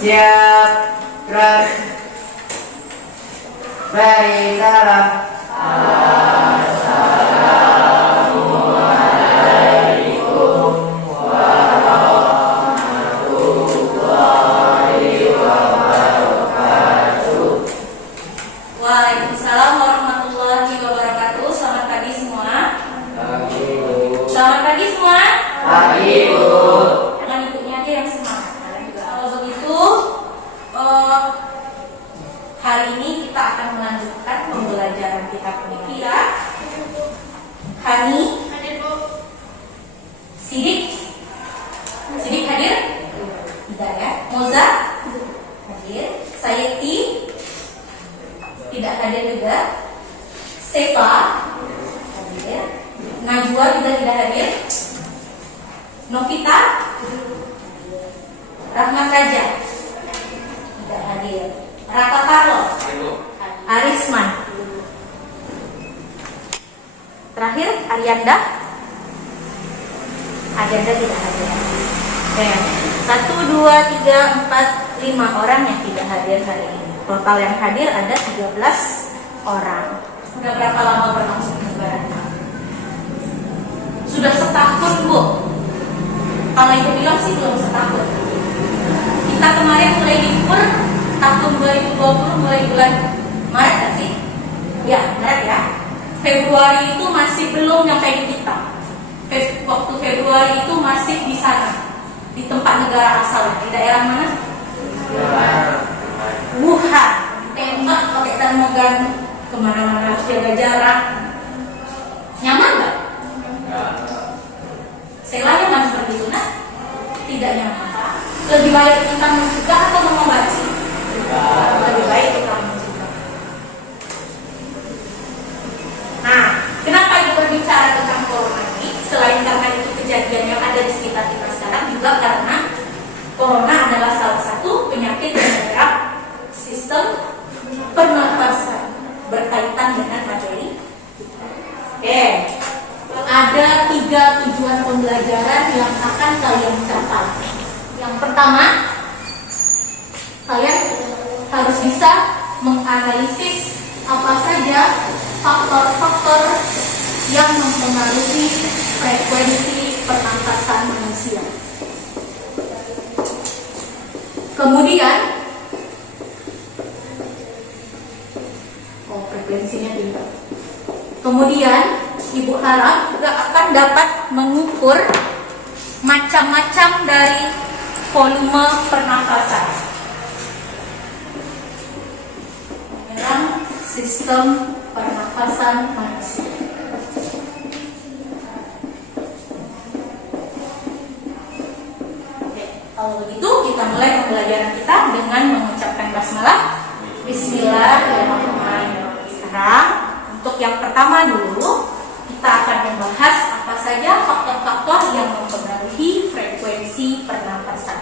Siap. Gerak. Baik, salam. Waalaikumsalam warahmatullahi wabarakatuh. Selamat pagi semua. Selamat pagi semua. Pagi, Bu. Jangan ibunya aja yang semangat. Kalau begitu, hari ini kita akan melanjutkan pembelajaran kitab Kira. Hani, Hadir, Bu. Sidik, Sidik hadir? Tidak ya. Moza hadir. Sayeti tidak hadir juga. Sepa hadir. Najwa juga tidak hadir. Novita, Rahmat Raja tidak hadir. Raka Carlo, Arisman, terakhir Arianda tidak hadir. Oke, 1, 2, 3, 4, 5 orang yang tidak hadir hari ini. Total yang hadir ada 13 orang. Sudah berapa lama berlangsung negara? Sudah setahun, Bu. Kalau ibu bilang sih belum setahun. Kita kemarin mulai libur tahun 2020 mulai bulan Maret kan sih? Ya, Maret ya. Februari itu masih belum nyampe di kita. Waktu Februari itu masih di sana, di tempat negara asal. Di daerah mana? Wuhan. Tembak pakai termogan, kemana-mana harus jaga jarak. Nyaman nggak? Saya nyaman seperti itu, nah? Tidak nyaman. Lebih baik kita mencegah atau mengobati? Lebih baik kita mencegah. Nah, kenapa ibu berbicara tentang corona ini? Selain karena itu kejadian yang ada di sekitar kita sekarang, juga karena corona adalah salah satu penyakit yang menyerang sistem pernafasan berkaitan dengan materi. Oke. Ada 3 tujuan pembelajaran yang akan kalian capai. Yang pertama, kalian harus bisa menganalisis apa saja faktor-faktor yang mempengaruhi frekuensi pernafasan manusia. Kemudian, frekuensinya tinggi. Kemudian, ibu harap juga akan dapat mengukur macam-macam dari volume pernafasan dalam sistem pernafasan manusia. Oke, kalau begitu kita mulai pembelajaran kita dengan mengucapkan basmalah. Bismillahirrahmanirrahim. Sekarang untuk yang pertama dulu, kita akan membahas apa saja faktor-faktor yang mempengaruhi frekuensi pernapasan.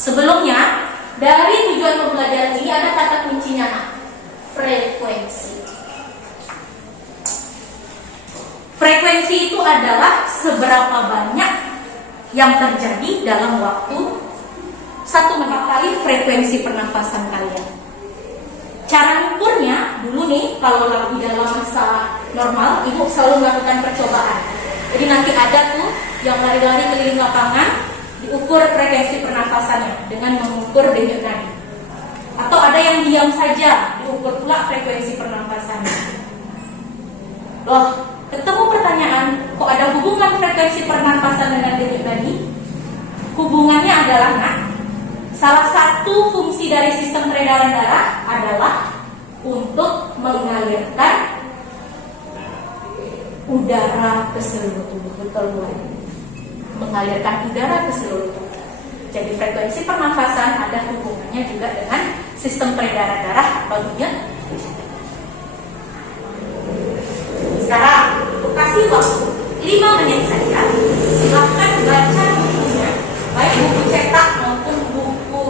Sebelumnya, dari tujuan pembelajaran ini ada kata kuncinya, frekuensi. Frekuensi itu adalah seberapa banyak yang terjadi dalam waktu 1 menit kali frekuensi pernapasan kalian. Cara ngukurnya dulu nih, kalau lagi dalam masa normal, ibu selalu melakukan percobaan. Jadi nanti ada tuh yang lari-lari keliling lapangan, diukur frekuensi pernafasannya dengan mengukur denyut nadi. Atau ada yang diam saja, diukur pula frekuensi pernafasannya. Loh, ketemu pertanyaan, kok ada hubungan frekuensi pernafasan dengan denyut nadi? Hubungannya adalah, salah satu fungsi dari sistem peredaran darah adalah untuk mengalirkan udara ke seluruh tubuh. Betul, mengalirkan udara ke seluruh tubuh. Jadi frekuensi pernafasan ada hubungannya juga dengan sistem peredaran darah atau denyut. Sekarang, untuk kasih waktu 5 menit saja, silahkan baca bukunya, baik buku cetak maupun buku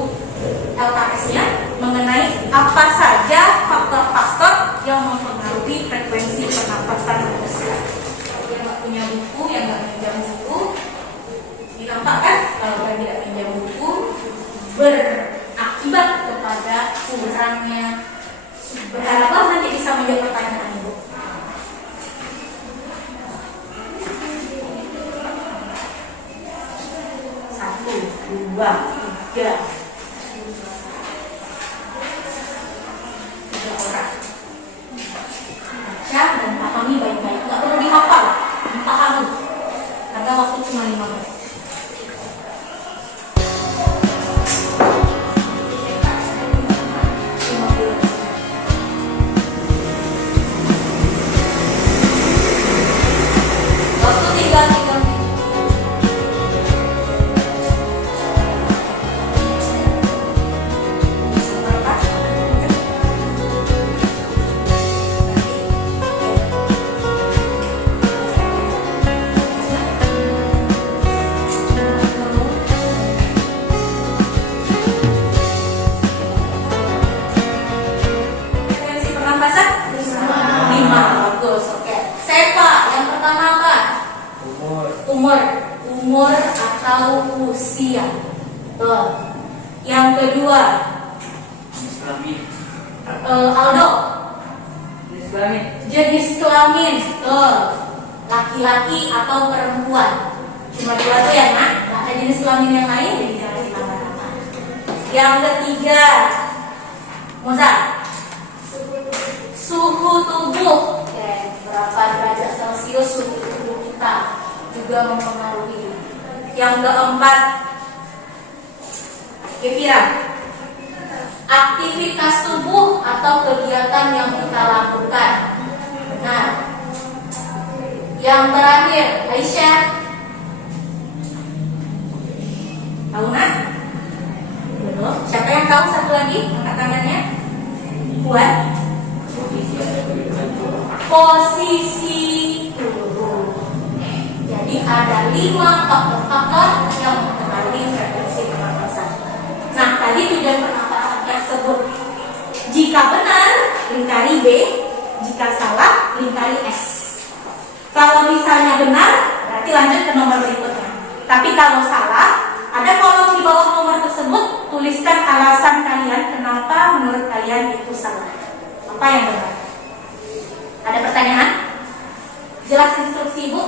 LKS-nya, mengenai apa saja faktor-faktor yang mempengaruhi frekuensi pernapasan manusia. Yang nggak punya buku, yang nggak pinjam buku, dinampak kan? Kalau tidak pinjam buku, beraktivitas 2, 3 orang. Baca dan pahami baik-baik, nggak perlu dihafal, dipahami karena waktu cuma 5 menit. Waktu tinggal 3 menit. Frekuensi pernapasan 5. Bagus, oke. Sepa, yang pertama apa? Umur atau usia. Betul. Yang kedua, Aldo, jenis kelamin. Betul. Laki-laki atau perempuan. Cuma 2 tuh ya, Nak. Nggak ada jenis kelamin yang lain, jadi jangan ditambah-tambah. Yang ketiga, Moza, suhu tubuh. Oke, berapa derajat Celcius suhu tubuh kita juga mempengaruhi. Yang keempat, Kevira, aktivitas tubuh atau kegiatan yang kita lakukan. Benar. Yang terakhir, Aisyah, tahu nak? Belum. Siapa yang tahu satu lagi? Angkat tangannya. Buat posisi tubuh. Jadi ada 5 faktor-faktor yang mempengaruhi frekuensi pernapasan. Nah, tadi tujuan pernapasan tersebut. Jika benar, lingkari B. Jika salah, lingkari S. Kalau misalnya benar, berarti lanjut ke nomor berikutnya. Tapi kalau salah, ada kolom di bawah nomor tersebut, tuliskan alasan kalian kenapa menurut kalian itu salah. Apa yang benar? Ada pertanyaan? Jelas instruksi Ibu?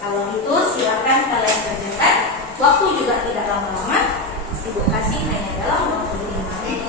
Kalau itu silakan kalian kerjakan. Waktu juga tidak lama-lama. Ibu kasih hanya dalam waktu 5 menit.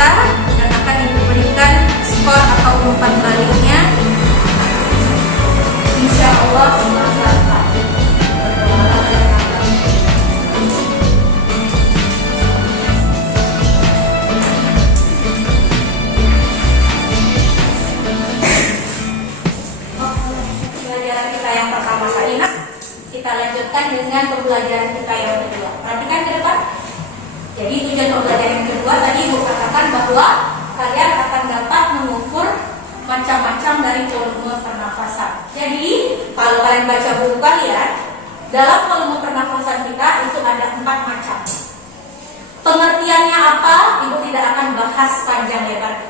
Dan akan diberikan skor atau umpan baliknya, insya Allah semasa. Pembelajaran kita yang pertama Sarina, kita lanjutkan dengan pembelajaran kita yang kedua. Perhatikan ke depan. Jadi tujuan pembelajaran yang kedua tadi Ibu katakan bahwa kalian akan dapat mengukur macam-macam dari volume pernafasan. Jadi kalau kalian baca buku kalian, dalam volume pernafasan kita itu ada 4 macam. Pengertiannya apa? Ibu tidak akan bahas panjang lebar.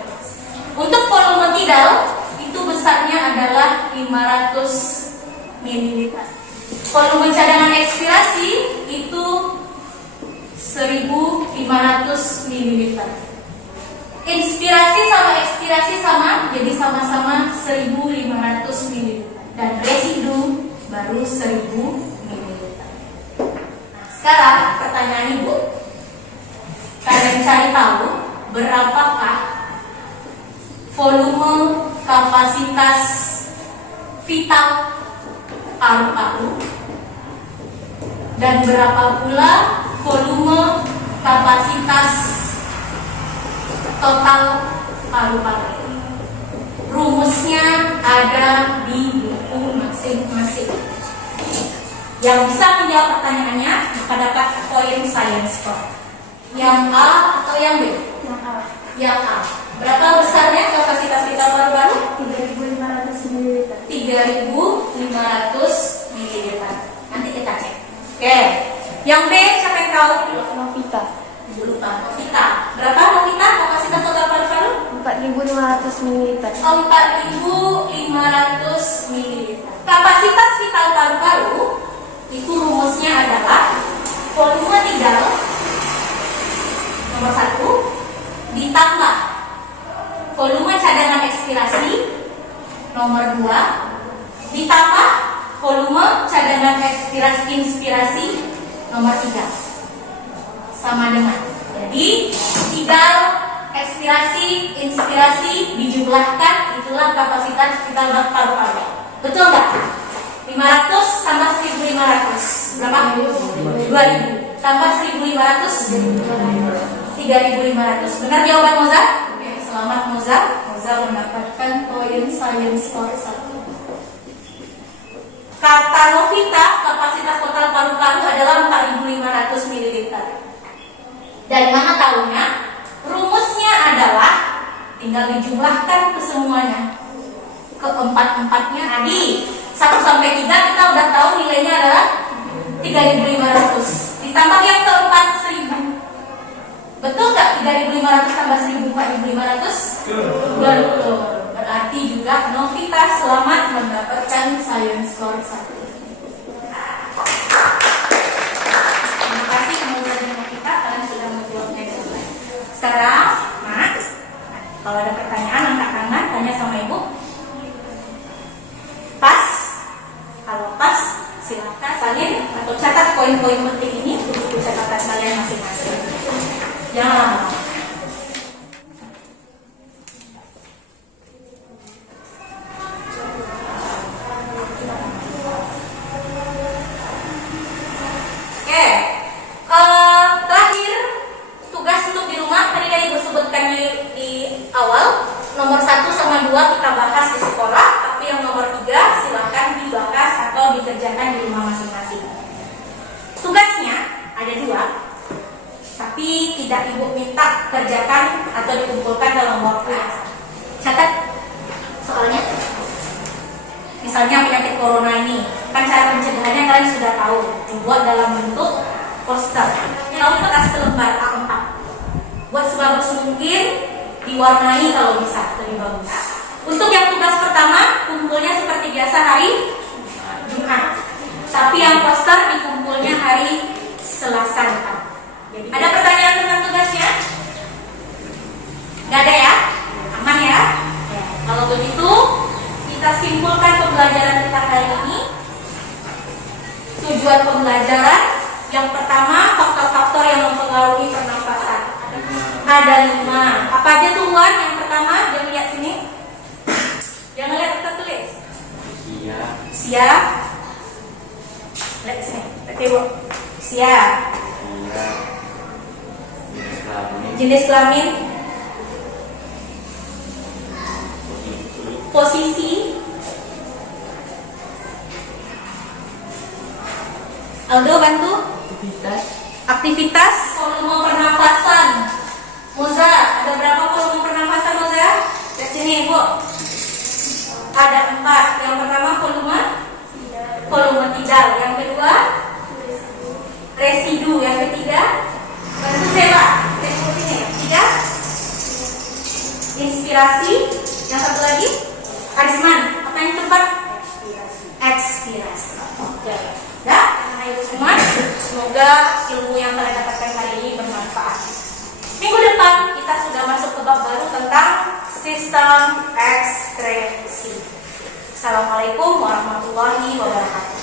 Untuk volume tidal itu besarnya adalah 500 ml. Volume cadangan ekspirasi itu 1500 ml. Inspirasi sama ekspirasi sama, jadi sama-sama 1500 ml. Dan residu baru 1000 ml. Nah, Sekarang pertanyaan Ibu, kalian cari tahu berapakah volume kapasitas vital paru-paru dan berapa pula volume kapasitas total paru-paru. Rumusnya ada di buku masing-masing. Yang bisa menjawab pertanyaannya maka dapat poin science score. Yang A atau yang B? Yang A. Yang A. Berapa besarnya kapasitas vital paru-paru? 3.500 ml. 3.500 ml. Nanti kita cek. Oke. Yang B siapa yang tahu? Novita. Ibu lupa. Novita. Berapa Novita kapasitas total paru-paru? 4.500 ml. 4.500 ml. Kapasitas vital paru-paru itu rumusnya adalah volume tidal nomor 1 ditambah volume cadangan ekspirasi nomor 2 ditambah volume cadangan inspirasi nomor 3 sama dengan, jadi tidal, ekspirasi, inspirasi dijumlahkan, itulah kapasitas vital paru-paru. Betul nggak? 500 tambah 1.500 berapa? 2.000 tambah 1.500 3.500. Benar jawaban Moza? Oke, selamat Moza. Moza mendapatkan poin science score 1. Kata Novita, kapasitas total paru-paru adalah 4.500 ml. Dari mana tahunya? Rumusnya adalah tinggal dijumlahkan ke semuanya, ke empat-empatnya. Tadi 1 sampai 3 kita udah tahu nilainya adalah 3.500. Ditambah yang keempat 1.000. Betul nggak? 3.500 tambah 1.000 4.500? Betul. Berarti juga Novita selamat mendapatkan science score 1. Terima kasih kemudian Novita, kalian sudah menjawabnya dengan baik. Sekarang, Mas, kalau ada pertanyaan angkat tangan, tanya sama Ibu. Pas? Kalau pas, silakan salin atau catat poin-poin penting ini di buku catatan kalian masing-masing. Ya. Terakhir tugas untuk di rumah tadi Ibu sebutkan di awal. Nomor 1 sama 2 kita bahas di sekolah, tapi yang nomor 3 silakan dibahas atau dikerjakan di rumah masing-masing. Tugasnya ada 2, tapi tidak Ibu minta kerjakan atau dikumpulkan dalam waktu yang sama. Catat soalnya. Misalnya penyakit corona ini, kan cara pencegahannya kalian sudah tahu, dibuat dalam bentuk poster. Kamu kertas selembar A4. Buat sebagus mungkin, diwarnai kalau bisa, lebih bagus. Untuk yang tugas pertama, kumpulnya seperti biasa hari Jumat. Tapi yang poster dikumpulnya hari Selasa depan. Ada pertanyaan tentang tugasnya? Gak ada ya? Aman ya? Kalau begitu, kita simpulkan pembelajaran kita hari ini. Tujuan pembelajaran yang pertama, faktor-faktor yang mempengaruhi pernafasan. Ada 5. Apa aja tuh Wan? Yang pertama, jangan lihat sini. Jangan lihat, kita tulis. Siap. Lihat sini. Oke, Bu. Siap. Jenis kelamin. Posisi. Aldo bantu. Aktivitas. Volume pernafasan. Moza, ada berapa volume pernafasan Moza? Lihat sini Bu. Ada 4. Yang pertama volume tidal. Yang kedua residu. Yang ketiga bantu Sela. Lihat sini. 3 inspirasi. Yang satu lagi Arisman. Apa yang tepat? Ekspirasi. Oke. Dah, ayo semua. Semoga ilmu yang kalian dapatkan hari ini bermanfaat. Minggu depan kita sudah masuk ke bab baru tentang sistem ekskresi. Assalamualaikum warahmatullahi wabarakatuh.